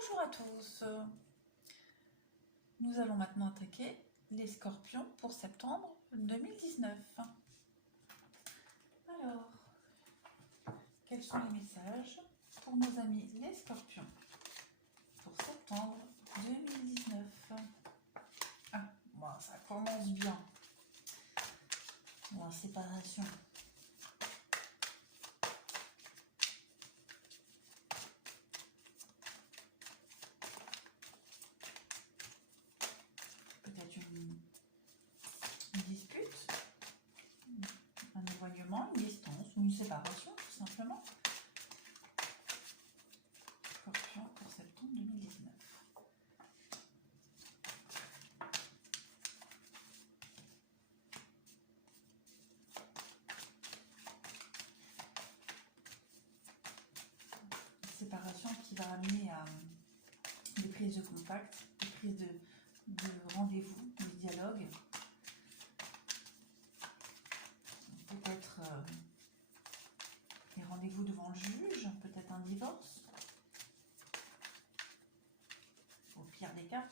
Bonjour à tous. Nous allons maintenant attaquer les scorpions pour septembre 2019. Alors, quels sont les messages pour nos amis les scorpions pour septembre 2019? Ah, bon, ça commence bien. Bon, séparation. Peut-être une dispute, un éloignement, une distance ou une séparation, tout simplement. Scorpion pour septembre 2019. Séparation qui va amener à des prises de contact, des prises de rendez-vous, de dialogue. Peut-être des rendez-vous devant le juge, peut-être un divorce, au pire des cas.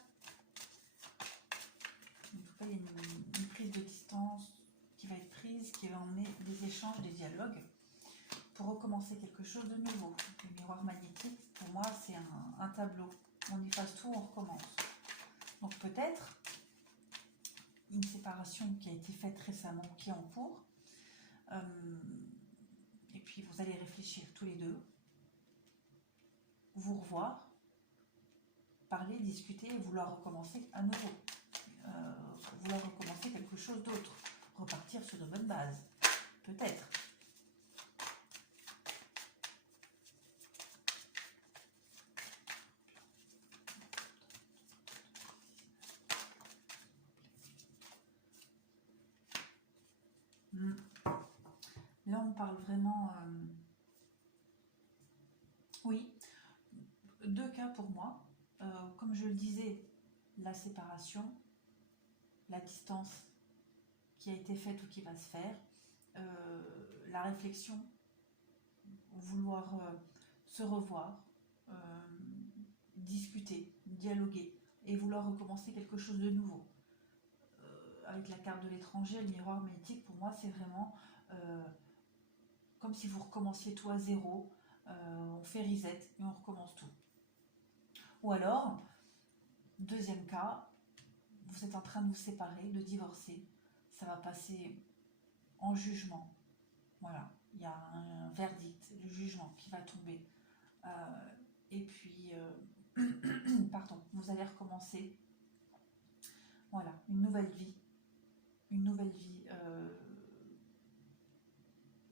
En tout cas, il y a une prise de distance qui va être prise, qui va emmener des échanges, des dialogues, pour recommencer quelque chose de nouveau. Le miroir magnétique, pour moi, c'est un tableau. On efface tout, on recommence. Donc peut-être une séparation qui a été faite récemment, qui est en cours. Et puis vous allez réfléchir tous les deux, vous revoir, parler, discuter et vouloir recommencer à nouveau. Vouloir recommencer quelque chose d'autre. Repartir sur de bonnes bases. Peut-être. Là, on parle vraiment... Oui, deux cas pour moi. Comme je le disais, la séparation, la distance qui a été faite ou qui va se faire, la réflexion, vouloir se revoir, discuter, dialoguer et vouloir recommencer quelque chose de nouveau. Avec la carte de l'étranger, le miroir magnétique, pour moi, c'est vraiment comme si vous recommenciez tout à zéro. On fait reset et on recommence tout. Ou alors, deuxième cas, vous êtes en train de vous séparer, de divorcer. Ça va passer en jugement. Voilà, il y a un verdict, le jugement qui va tomber. Et puis, pardon, vous allez recommencer. Voilà, une nouvelle vie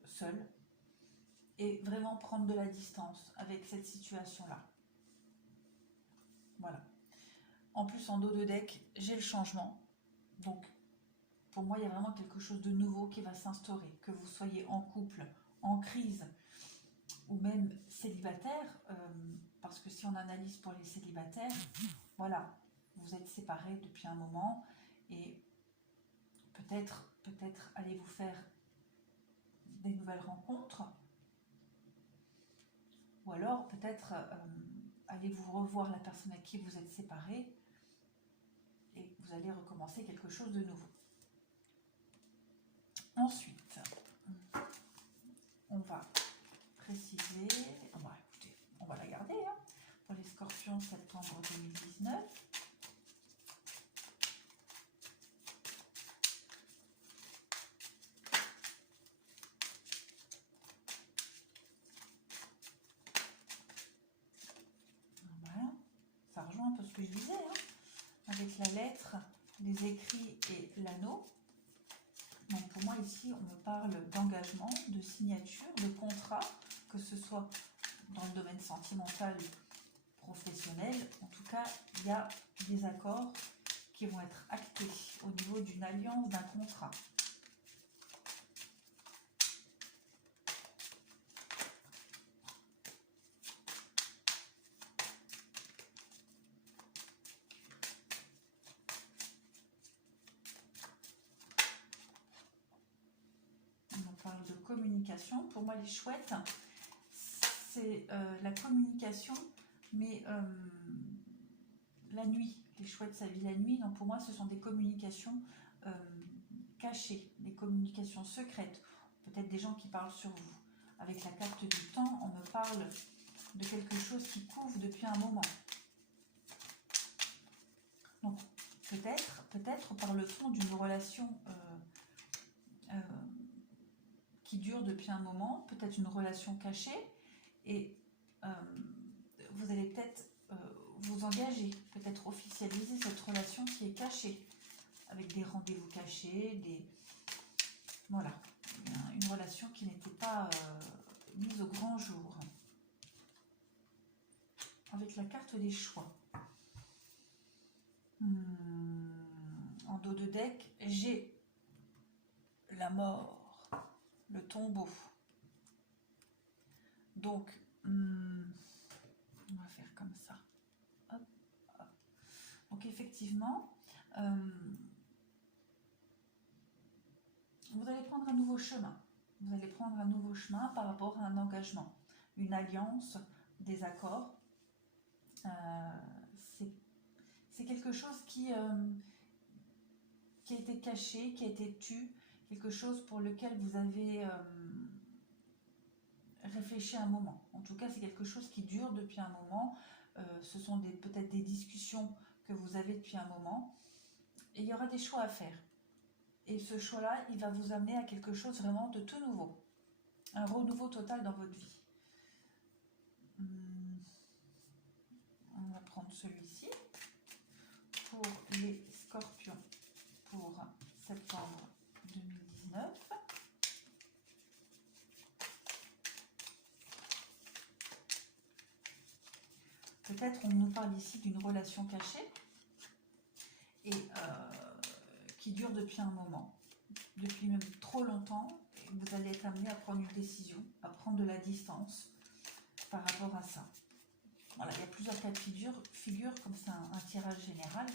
seule. Et vraiment prendre de la distance avec cette situation-là. Voilà. En plus, en dos de deck, j'ai le changement. Donc, pour moi, il y a vraiment quelque chose de nouveau qui va s'instaurer. Que vous soyez en couple, en crise, ou même célibataire. Parce que si on analyse pour les célibataires, voilà, vous êtes séparés depuis un moment. Et peut-être allez-vous faire des nouvelles rencontres. Ou alors, peut-être, allez-vous revoir la personne à qui vous êtes séparés et vous allez recommencer quelque chose de nouveau. Ensuite, on va préciser, écoutez, on va la garder, hein, pour les scorpions septembre 2019. Ça rejoint un peu ce que je disais, hein, avec la lettre, les écrits et l'anneau. Donc pour moi ici, on me parle d'engagement, de signature, de contrat, que ce soit dans le domaine sentimental, professionnel. En tout cas, il y a des accords qui vont être actés au niveau d'une alliance, d'un contrat. Parle de communication. Pour moi, les chouettes, c'est la communication, mais la nuit, les chouettes s'habillent la nuit, donc pour moi ce sont des communications cachées, des communications secrètes, peut-être des gens qui parlent sur vous. Avec la carte du temps, on me parle de quelque chose qui couvre depuis un moment. Donc peut-être parle-t-on d'une relation qui dure depuis un moment, peut-être une relation cachée, et vous allez peut-être vous engager, peut-être officialiser cette relation qui est cachée, avec des rendez-vous cachés, voilà, une relation qui n'était pas mise au grand jour. Avec la carte des choix. En dos de deck, j'ai la mort, le tombeau. Donc, on va faire comme ça. Hop, hop. Donc effectivement, vous allez prendre un nouveau chemin. Vous allez prendre un nouveau chemin par rapport à un engagement, une alliance, des accords. C'est quelque chose qui a été caché, qui a été tu, quelque chose pour lequel vous avez réfléchi un moment. En tout cas, c'est quelque chose qui dure depuis un moment. Ce sont peut-être des discussions que vous avez depuis un moment. Et il y aura des choix à faire. Et ce choix-là, il va vous amener à quelque chose vraiment de tout nouveau. Un renouveau total dans votre vie. On va prendre celui-ci pour les scorpions pour septembre 2019. Peut-être on nous parle ici d'une relation cachée et qui dure depuis un moment, depuis même trop longtemps. Et vous allez être amené à prendre une décision, à prendre de la distance par rapport à ça. Voilà, il y a plusieurs cas de figure comme c'est un tirage général.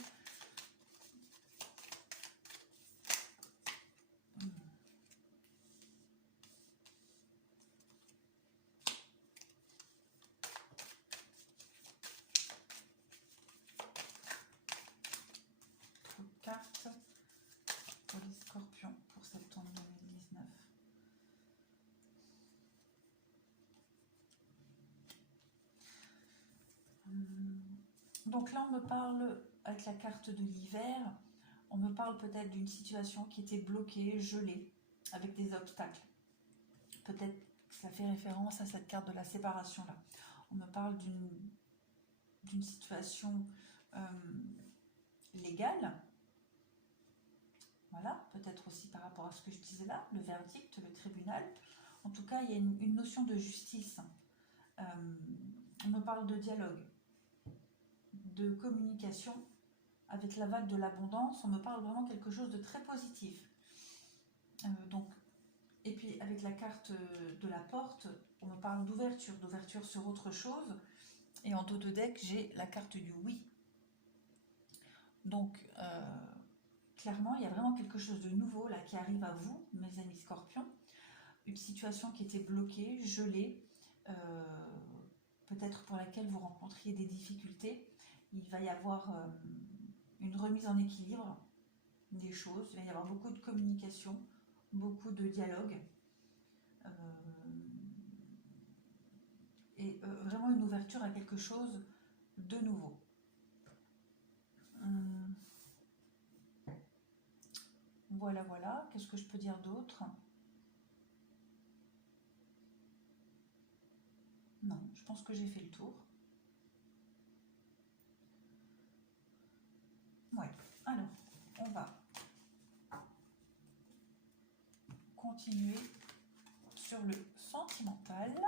Trop de cartes pour les scorpions pour septembre 2019. Donc là, on me parle, avec la carte de l'hiver, on me parle peut-être d'une situation qui était bloquée, gelée, avec des obstacles. Peut-être que ça fait référence à cette carte de la séparation là. On me parle d'une situation légale. Voilà, peut-être aussi par rapport à ce que je disais là, le verdict, le tribunal. En tout cas, il y a une notion de justice. On me parle de dialogue, de communication. Avec la vague de l'abondance, on me parle vraiment quelque chose de très positif. Et puis avec la carte de la porte, on me parle d'ouverture sur autre chose. Et en dos de deck, j'ai la carte du oui. Donc, clairement, il y a vraiment quelque chose de nouveau là qui arrive à vous, mes amis scorpions. Une situation qui était bloquée, gelée, peut-être pour laquelle vous rencontriez des difficultés. Il va y avoir une remise en équilibre des choses. Il va y avoir beaucoup de communication, beaucoup de dialogue. Et vraiment une ouverture à quelque chose de nouveau. Voilà. Qu'est-ce que je peux dire d'autre? Non, je pense que j'ai fait le tour. Ouais, alors, on va continuer sur le sentimental.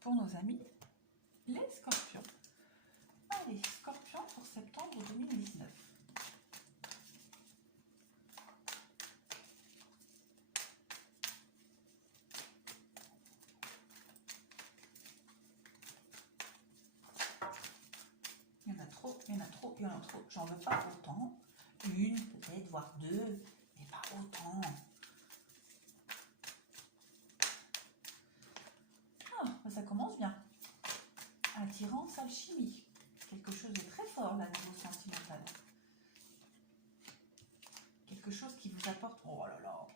Pour nos amis, les scorpions. Allez, scorpions pour septembre 2019. Il y en a trop. J'en veux pas autant. Une, peut-être, voire deux, mais pas autant. Ça commence attirance, alchimie. Quelque chose de très fort là, niveau sentimental. Quelque chose qui vous apporte... Oh là là.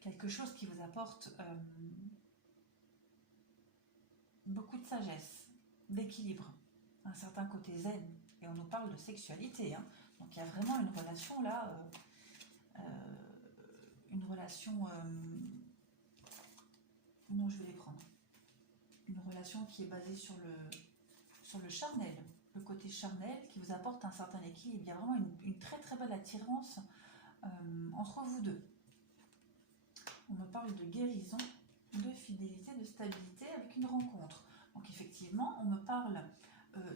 Quelque chose qui vous apporte beaucoup de sagesse, d'équilibre, un certain côté zen. Et on nous parle de sexualité. Hein. Donc il y a vraiment une relation là... une relation... non, je vais les prendre. Une relation qui est basée sur le charnel. Le côté charnel qui vous apporte un certain équilibre. Il y a vraiment une très très belle attirance entre vous deux. On me parle de guérison, de fidélité, de stabilité avec une rencontre. Donc effectivement, on me parle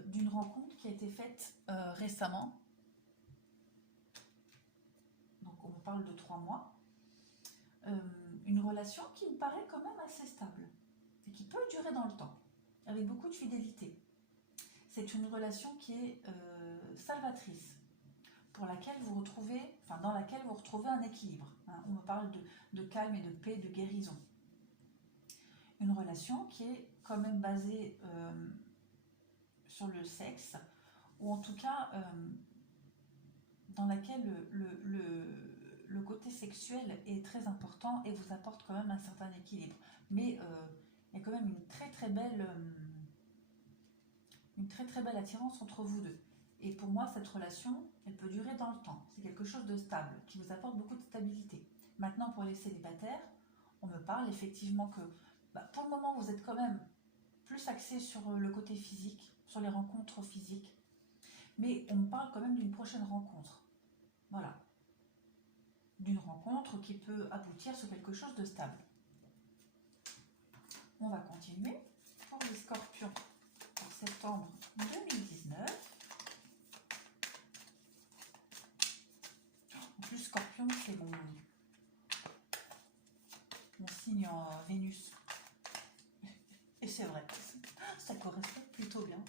d'une rencontre qui a été faite récemment. Donc on me parle de 3 mois. Une relation qui me paraît quand même assez stable et qui peut durer dans le temps, avec beaucoup de fidélité. C'est une relation qui est salvatrice, pour laquelle vous retrouvez, enfin dans laquelle vous retrouvez un équilibre. Hein. On me parle de calme et de paix, de guérison. Une relation qui est quand même basée sur le sexe, ou en tout cas dans laquelle le côté sexuel est très important et vous apporte quand même un certain équilibre. Mais il y a quand même une très très belle attirance entre vous deux. Et pour moi, cette relation, elle peut durer dans le temps. C'est quelque chose de stable, qui vous apporte beaucoup de stabilité. Maintenant, pour les célibataires, on me parle effectivement que pour le moment, vous êtes quand même plus axé sur le côté physique, sur les rencontres physiques. Mais on me parle quand même d'une prochaine rencontre. Voilà. D'une rencontre qui peut aboutir sur quelque chose de stable. On va continuer pour les scorpions pour septembre 2019. En plus, scorpion, c'est mon signe en Vénus. Et c'est vrai, ça correspond plutôt bien.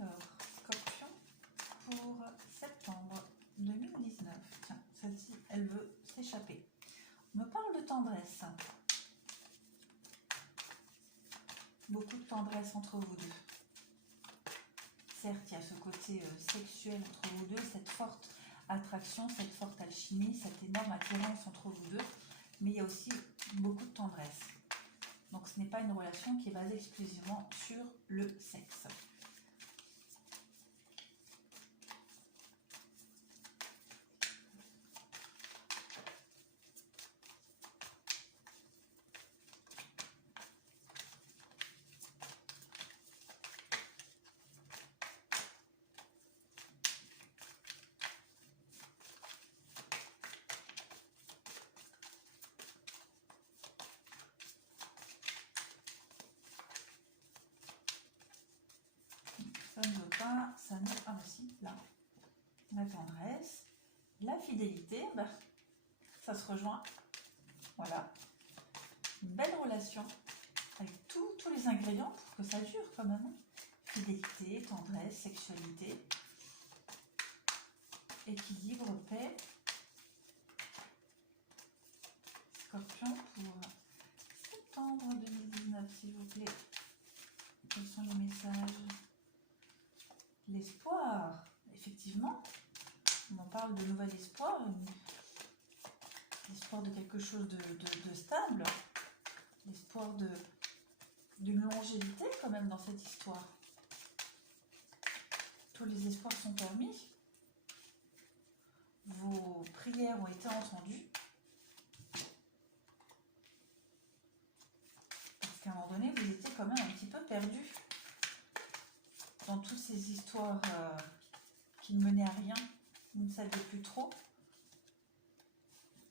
Alors, scorpion pour septembre 2019. Tiens, celle-ci, elle veut s'échapper. On me parle de tendresse. Beaucoup de tendresse entre vous deux. Certes, il y a ce côté sexuel entre vous deux, cette forte attraction, cette forte alchimie, cette énorme attirance entre vous deux, mais il y a aussi beaucoup de tendresse. Donc ce n'est pas une relation qui est basée exclusivement sur le sexe. Ça ne veut pas, ça ne... Ah bah si, là. La tendresse, la fidélité, ça se rejoint. Voilà. Une belle relation avec tous les ingrédients pour que ça dure quand même. Fidélité, tendresse, sexualité, équilibre, paix. Scorpion pour septembre 2019, s'il vous plaît. Quels sont les messages? L'espoir, effectivement, on en parle de nouvel espoir, l'espoir de quelque chose de stable, l'espoir d'une longévité quand même dans cette histoire. Tous les espoirs sont permis, vos prières ont été entendues, parce qu'à un moment donné, vous étiez quand même un petit peu perdu dans toutes ces histoires qui ne menaient à rien, vous ne saviez plus trop.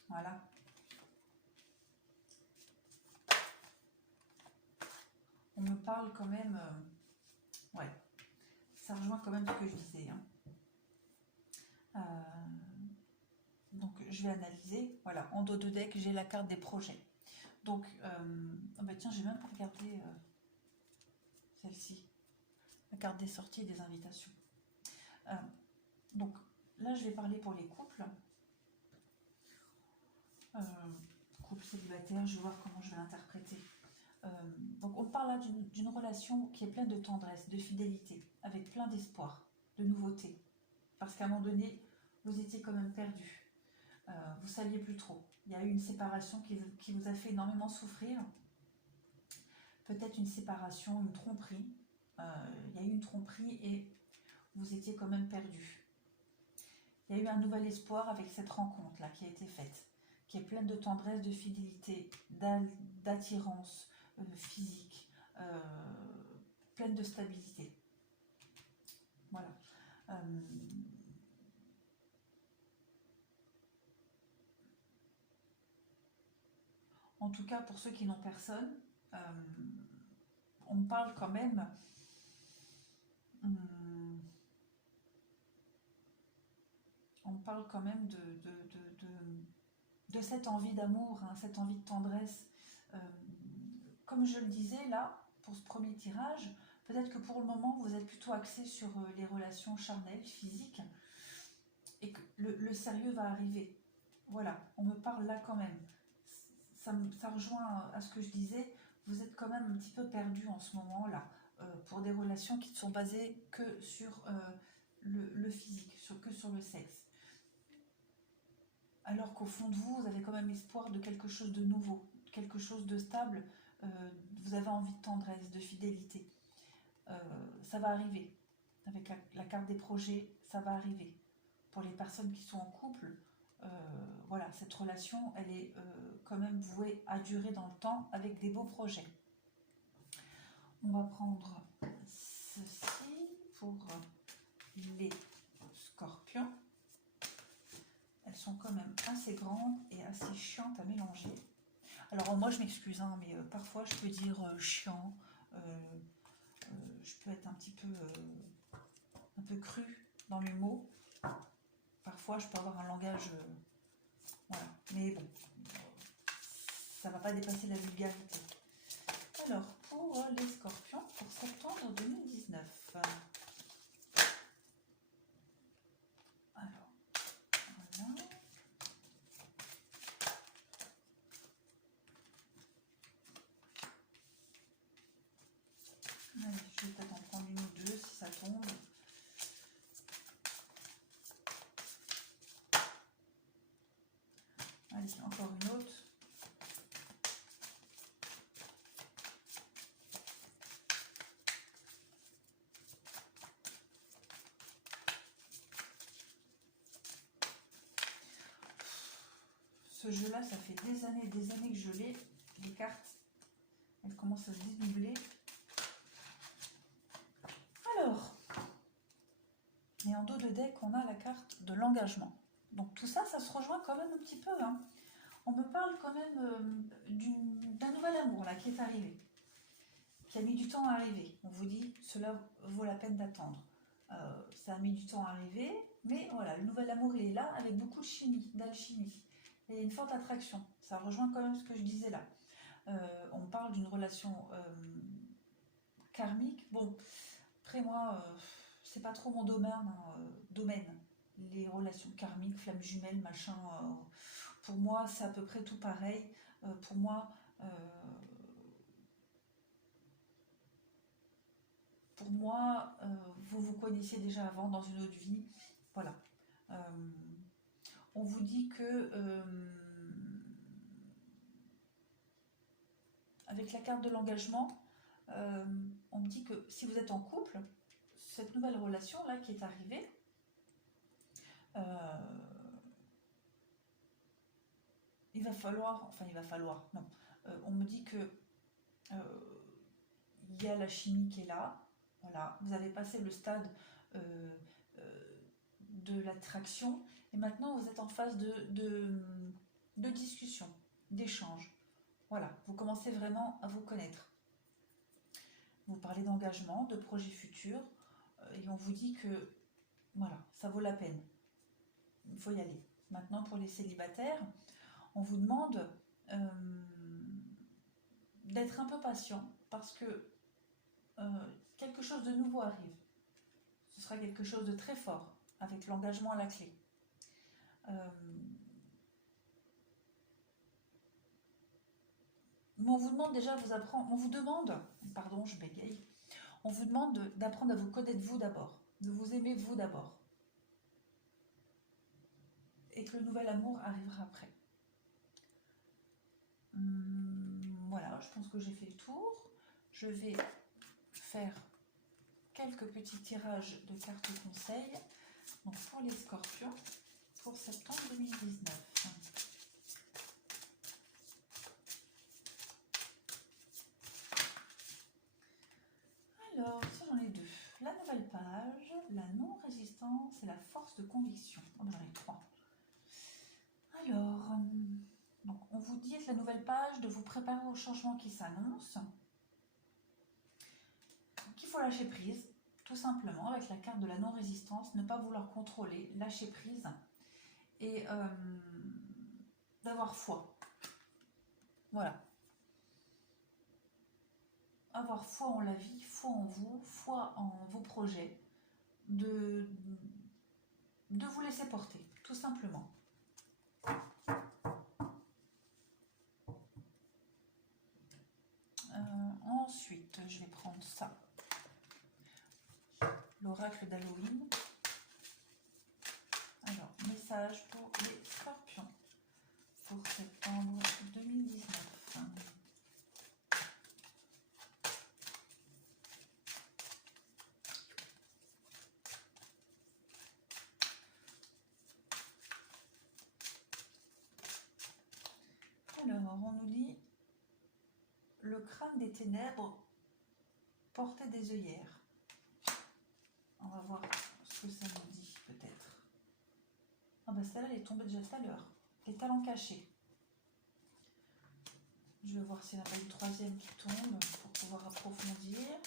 Voilà. On me parle quand même... ouais, ça rejoint quand même ce que je disais. Hein. Donc, je vais analyser. Voilà, en dos de deck, j'ai la carte des projets. Donc, oh bah tiens, j'ai même pas regardé celle-ci. La carte des sorties et des invitations. Donc, là, je vais parler pour les couples. couple célibataire, je vais voir comment je vais l'interpréter. Donc on parle là d'une relation qui est pleine de tendresse, de fidélité, avec plein d'espoir, de nouveauté. Parce qu'à un moment donné, vous étiez quand même perdu. Vous ne saviez plus trop. Il y a eu une séparation qui vous a fait énormément souffrir. Peut-être une séparation, une tromperie. Il y a eu une tromperie et vous étiez quand même perdu. Il y a eu un nouvel espoir avec cette rencontre-là qui a été faite, qui est pleine de tendresse, de fidélité, d'attirance physique, pleine de stabilité. Voilà. En tout cas, pour ceux qui n'ont personne, on parle quand même de cette envie d'amour, hein, cette envie de tendresse. Comme je le disais là, pour ce premier tirage, peut-être que pour le moment, vous êtes plutôt axé sur les relations charnelles, physiques, et que le sérieux va arriver. Voilà, on me parle là quand même. Ça rejoint à ce que je disais, vous êtes quand même un petit peu perdu en ce moment-là, pour des relations qui ne sont basées que sur le physique, que sur le sexe. Alors qu'au fond de vous, vous avez quand même espoir de quelque chose de nouveau, quelque chose de stable, vous avez envie de tendresse, de fidélité. Ça va arriver. Avec la carte des projets, ça va arriver. Pour les personnes qui sont en couple, voilà, cette relation, elle est quand même vouée à durer dans le temps avec des beaux projets. On va prendre ceci pour les scorpions. Elles sont quand même assez grandes et assez chiantes à mélanger. Alors moi je m'excuse, hein, mais parfois je peux dire chiant, je peux être un peu cru dans mes mots. Parfois je peux avoir un langage, voilà, mais bon, ça ne va pas dépasser la vulgarité. Alors pour les scorpions, pour septembre 2019. Alors, voilà. Allez, je vais peut-être en prendre une ou deux si ça tombe. Allez, encore une autre. Ce jeu-là, ça fait des années que je l'ai. Les cartes, elles commencent à se dédoubler. Alors, et en dos de deck, on a la carte de l'engagement. Donc tout ça, ça se rejoint quand même un petit peu. Hein. On me parle quand même d'un nouvel amour là qui est arrivé, qui a mis du temps à arriver. On vous dit, cela vaut la peine d'attendre. Ça a mis du temps à arriver, mais voilà, le nouvel amour il est là avec beaucoup de chimie, d'alchimie. Et une forte attraction. Ça rejoint quand même ce que je disais là. On parle d'une relation karmique. Bon, après moi, c'est pas trop mon domaine. Les relations karmiques, flammes jumelles, machin. Pour moi, c'est à peu près tout pareil. Pour moi, vous vous connaissiez déjà avant dans une autre vie. Voilà. On vous dit que avec la carte de l'engagement, on me dit que si vous êtes en couple, cette nouvelle relation là qui est arrivée, il va falloir, non, on me dit que il y a la chimie qui est là, voilà, vous avez passé le stade de l'attraction et maintenant vous êtes en phase de discussion, d'échange. Voilà, vous commencez vraiment à vous connaître. Vous parlez d'engagement, de projets futurs, et on vous dit que voilà, ça vaut la peine. Il faut y aller. Maintenant, pour les célibataires, on vous demande d'être un peu patient parce que quelque chose de nouveau arrive. Ce sera quelque chose de très fort avec l'engagement à la clé. Mais on vous demande déjà, on vous demande, pardon, je bégaye, on vous demande d'apprendre à vous connaître vous d'abord, de vous aimer vous d'abord. Et que le nouvel amour arrivera après. Voilà, je pense que j'ai fait le tour. Je vais faire quelques petits tirages de cartes conseils. Donc pour les scorpions, pour septembre 2019. Alors, si j'en ai deux. La nouvelle page, la non-résistance et la force de conviction. Oh, j'en ai trois. Alors, donc on vous dit avec la nouvelle page de vous préparer au changement qui s'annonce. Qu'il faut lâcher prise, tout simplement, avec la carte de la non-résistance, ne pas vouloir contrôler, lâcher prise et d'avoir foi. Voilà. Avoir foi en la vie, foi en vous, foi en vos projets, de vous laisser porter, tout simplement. Ensuite, je vais prendre ça. L'oracle d'Halloween. Alors, message pour les scorpions pour septembre 2019. Alors, on nous dit le crâne des ténèbres portait des œillères. On va voir ce que ça nous dit, peut-être. Ah bah celle-là, elle est tombée déjà tout à l'heure. Les talents cachés. Je vais voir s'il n'y en a pas une troisième qui tombe pour pouvoir approfondir.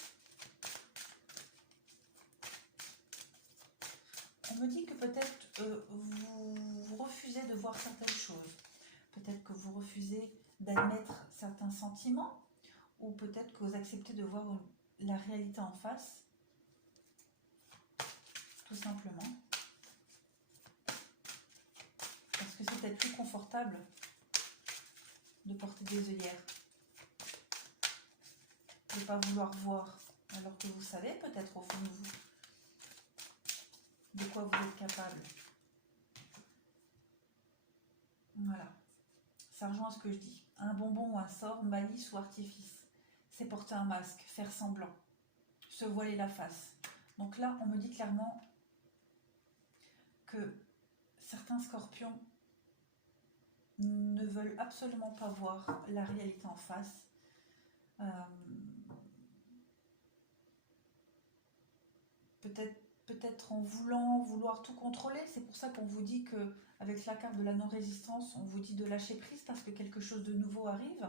On me dit que peut-être vous refusez de voir certaines choses. Peut-être que vous refusez d'admettre certains sentiments. Ou peut-être que vous acceptez de voir la réalité en face. Tout simplement. Parce que c'est peut-être plus confortable de porter des œillères. De ne pas vouloir voir. Alors que vous savez peut-être au fond de vous de quoi vous êtes capable. Voilà. Ça rejoint ce que je dis. Un bonbon ou un sort, malice ou artifice. C'est porter un masque, faire semblant. Se voiler la face. Donc là, on me dit clairement que certains scorpions ne veulent absolument pas voir la réalité en face. Peut-être en vouloir tout contrôler. C'est pour ça qu'on vous dit que avec la carte de la non-résistance, on vous dit de lâcher prise parce que quelque chose de nouveau arrive.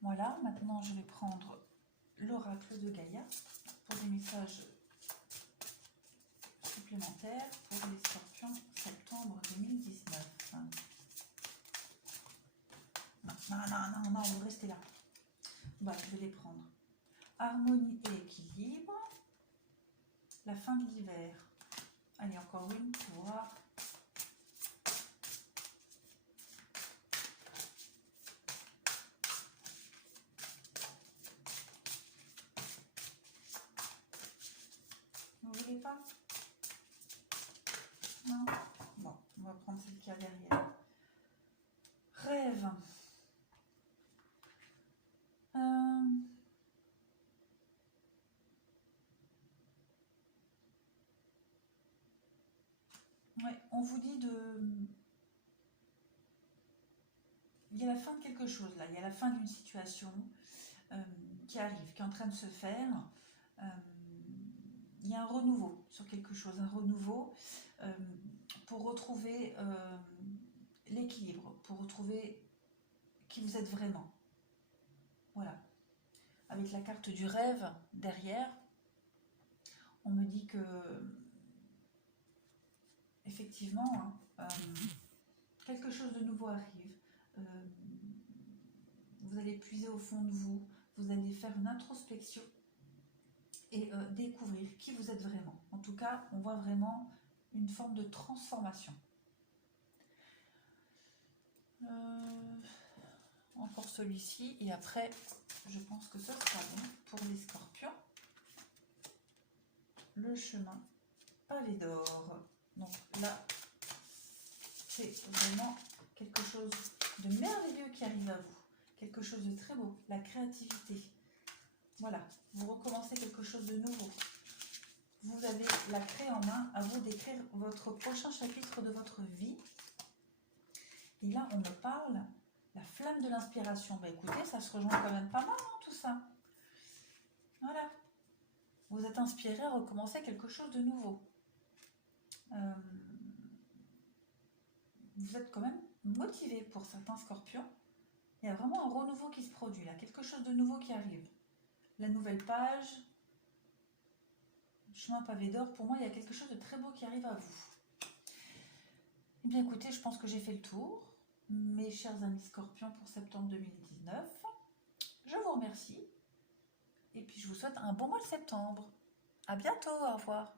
Voilà, maintenant je vais prendre l'oracle de Gaïa pour des messages supplémentaires pour les scorpions septembre 2019. Non, vous restez là. Bah, je vais les prendre. Harmonie et équilibre. La fin de l'hiver. Allez, encore une pour voir. Vous voulez pas? Non? Bon, on va prendre celle qu'il y a derrière. Rêve. Ouais, on vous dit de... Il y a la fin de quelque chose là, il y a la fin d'une situation qui arrive, qui est en train de se faire. Il y a un renouveau sur quelque chose, un renouveau pour retrouver l'équilibre, pour retrouver qui vous êtes vraiment. Voilà. Avec la carte du rêve derrière, on me dit que effectivement, quelque chose de nouveau arrive. Vous allez puiser au fond de vous, vous allez faire une introspection et découvrir qui vous êtes vraiment. En tout cas, on voit vraiment une forme de transformation. celui-ci et après, je pense que ce sera bon pour les scorpions. Le chemin pavé d'or. Donc là, c'est vraiment quelque chose de merveilleux qui arrive à vous. Quelque chose de très beau, la créativité. Voilà, vous recommencez quelque chose de nouveau. Vous avez la clé en main, à vous d'écrire votre prochain chapitre de votre vie. Et là, on me parle, la flamme de l'inspiration. Bah écoutez, ça se rejoint quand même pas mal, hein, tout ça. Voilà. Vous êtes inspiré à recommencer quelque chose de nouveau. Vous êtes quand même motivé pour certains scorpions. Il y a vraiment un renouveau qui se produit là, quelque chose de nouveau qui arrive. La nouvelle page, chemin pavé d'or, pour moi il y a quelque chose de très beau qui arrive à vous. Eh bien écoutez, je pense que j'ai fait le tour, mes chers amis scorpions, pour septembre 2019. Je vous remercie et puis je vous souhaite un bon mois de septembre. À bientôt, au revoir.